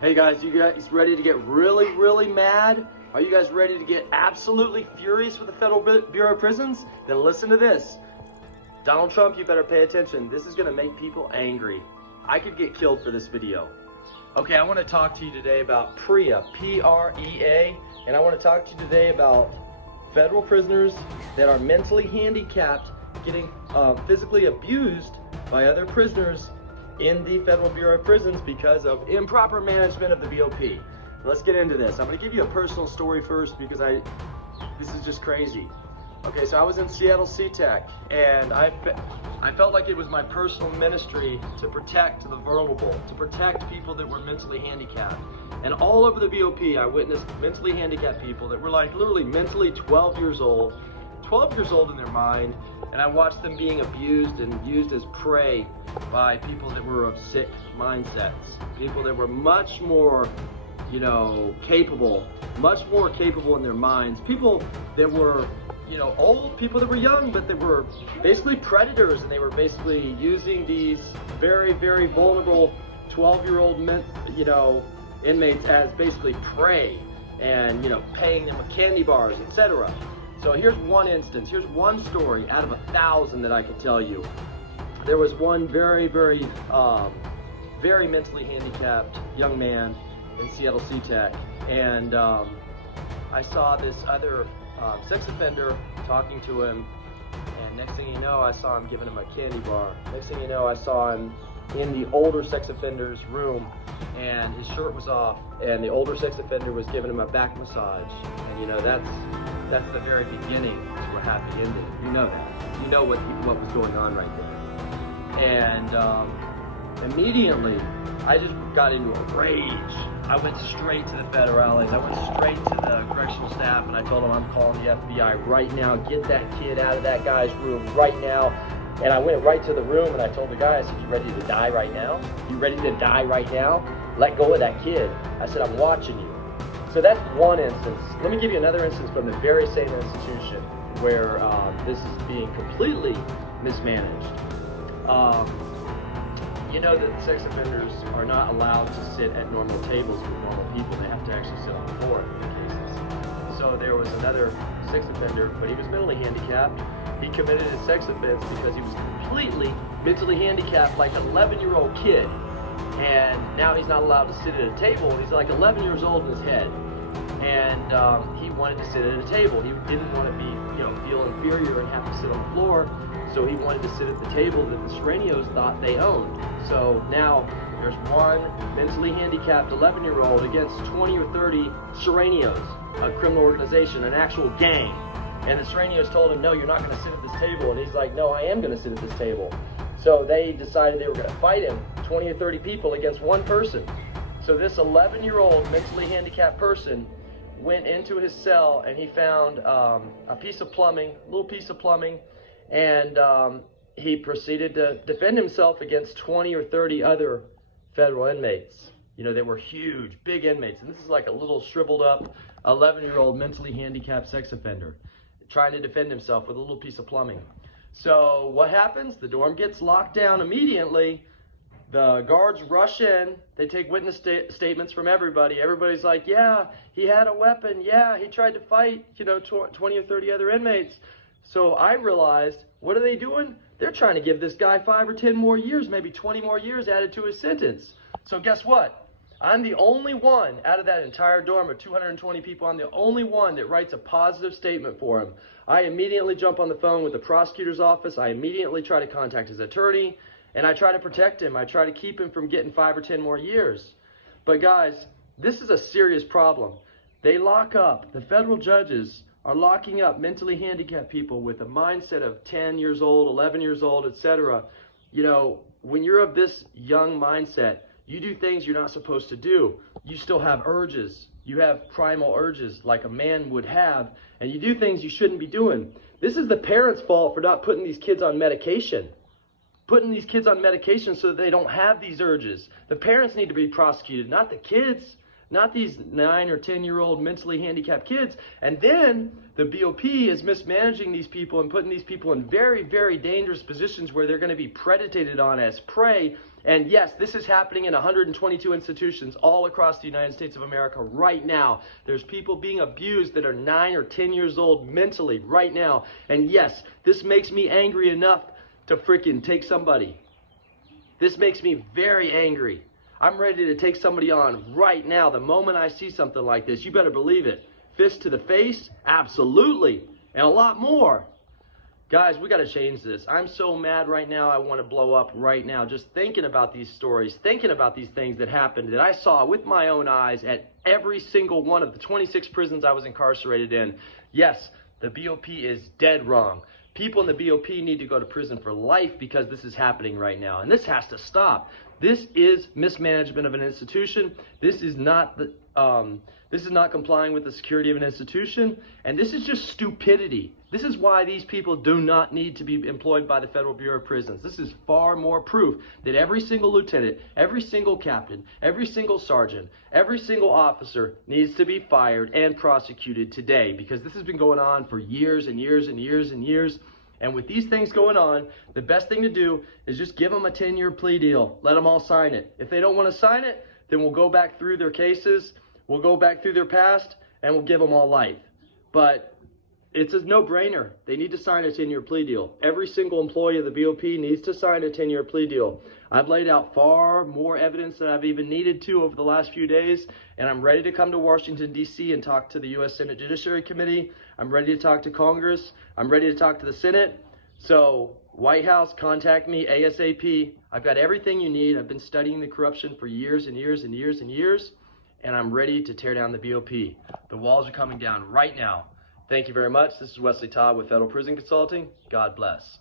Hey guys, you guys ready to get really mad? Are you guys ready to get absolutely furious with the Federal Bureau of Prisons? Then listen to this. Donald Trump, you better pay attention. This is gonna make people angry. I could get killed for this video. Okay, I wanna talk to you today about PREA, P-R-E-A, and I wanna talk to you today about federal prisoners that are mentally handicapped getting physically abused by other prisoners in the Federal Bureau of Prisons because of improper management of the BOP. Let's get into this. I'm gonna give you a personal story first because this is just crazy. Okay, so I was in Seattle CTEC, and I felt like it was my personal ministry to protect the vulnerable, to protect people that were mentally handicapped. And all over the BOP, I witnessed mentally handicapped people that were like literally mentally 12 years old in their mind, and I watched them being abused and used as prey by people that were of sick mindsets, people that were much more, capable, much more capable in their minds, people that were, old, people that were young, but that were basically predators, and they were basically using these very vulnerable 12-year-old inmates as basically prey, and paying them with candy bars, etc. So here's one instance, here's one story out of 1,000 that I could tell you. There was one very mentally handicapped young man in Seattle CTEC, and I saw this other sex offender talking to him, and next thing you know, I saw him giving him a candy bar. Next thing you know, I saw him in the older sex offender's room, and his shirt was off, and the older sex offender was giving him a back massage. And that's the very beginning to a happy ending. You know that. You know what was going on right there. And immediately, I just got into a rage. I went straight to the federales. I went straight to the correctional staff, and I told them, I'm calling the FBI right now. Get that kid out of that guy's room right now. And I went right to the room, and I told the guy, I said, you ready to die right now? You ready to die right now? Let go of that kid. I said, I'm watching you. So that's one instance. Let me give you another instance from the very same institution where this is being completely mismanaged. You know that sex offenders are not allowed to sit at normal tables with normal people. They have to actually sit on the floor in many cases. So there was another sex offender, but he was mentally handicapped. He committed a sex offense because he was completely mentally handicapped, like an 11-year-old kid. And now he's not allowed to sit at a table. He's like 11 years old in his head. And he wanted to sit at a table. He didn't want to be, feel inferior and have to sit on the floor. So he wanted to sit at the table that the Serenios thought they owned. So now there's one mentally handicapped 11-year-old against 20 or 30 Serenios, a criminal organization, an actual gang. And the Serenios told him, no, you're not going to sit at this table. And he's like, no, I am going to sit at this table. So they decided they were going to fight him, 20 or 30 people against one person. So this 11-year-old mentally handicapped person went into his cell, and he found a piece of plumbing, a little piece of plumbing, and he proceeded to defend himself against 20 or 30 other federal inmates. They were huge, big inmates. And this is like a little shriveled up 11-year-old mentally handicapped sex offender trying to defend himself with a little piece of plumbing. So what happens? The dorm gets locked down immediately. The guards rush in. They take witness statements from everybody. Everybody's like, yeah, he had a weapon. Yeah, he tried to fight, 20 or 30 other inmates. So I realized, what are they doing? They're trying to give this guy 5 or 10 more years, maybe 20 more years added to his sentence. So guess what? I'm the only one out of that entire dorm of 220 people. I'm the only one that writes a positive statement for him. I immediately jump on the phone with the prosecutor's office. I immediately try to contact his attorney, and I try to protect him. I try to keep him from getting 5 or 10 more years. But guys, this is a serious problem. They lock up, the federal judges are locking up mentally handicapped people with a mindset of 10 years old, 11 years old, etc. When you're of this young mindset, you do things you're not supposed to do. You still have urges. You have primal urges like a man would have, and you do things you shouldn't be doing. This is the parents' fault for not putting these kids on medication. Putting these kids on medication so that they don't have these urges. The parents need to be prosecuted, not the kids. not these 9 or 10-year-old mentally handicapped kids. And then the BOP is mismanaging these people and putting these people in very, very dangerous positions where they're going to be predated on as prey. And yes, this is happening in 122 institutions all across the United States of America right now. There's people being abused that are 9 or 10 years old mentally right now. And yes, this makes me angry enough to freaking take somebody. This makes me very angry. I'm ready to take somebody on right now. The moment I see something like this, you better believe it. Fist to the face? Absolutely. And a lot more. Guys, we got to change this. I'm so mad right now, I want to blow up right now. Just thinking about these stories, thinking about these things that happened that I saw with my own eyes at every single one of the 26 prisons I was incarcerated in. Yes, the BOP is dead wrong. People in the BOP need to go to prison for life because this is happening right now. And this has to stop. This is mismanagement of an institution. This is not complying with the security of an institution. And this is just stupidity. This is why these people do not need to be employed by the Federal Bureau of Prisons. This is far more proof that every single lieutenant, every single captain, every single sergeant, every single officer needs to be fired and prosecuted today, because this has been going on for years and years and years and years. And with these things going on, the best thing to do is just give them a 10-year plea deal. Let them all sign it. If they don't want to sign it, then we'll go back through their cases, we'll go back through their past, and we'll give them all life. But it's a no-brainer. They need to sign a 10-year plea deal. Every single employee of the BOP needs to sign a 10-year plea deal. I've laid out far more evidence than I've even needed to over the last few days, and I'm ready to come to Washington, D.C. and talk to the U.S. Senate Judiciary Committee. I'm ready to talk to Congress. I'm ready to talk to the Senate. So, White House, contact me ASAP. I've got everything you need. I've been studying the corruption for years and years and years and years, and I'm ready to tear down the BOP. The walls are coming down right now. Thank you very much. This is Wesley Todd with Federal Prison Consulting. God bless.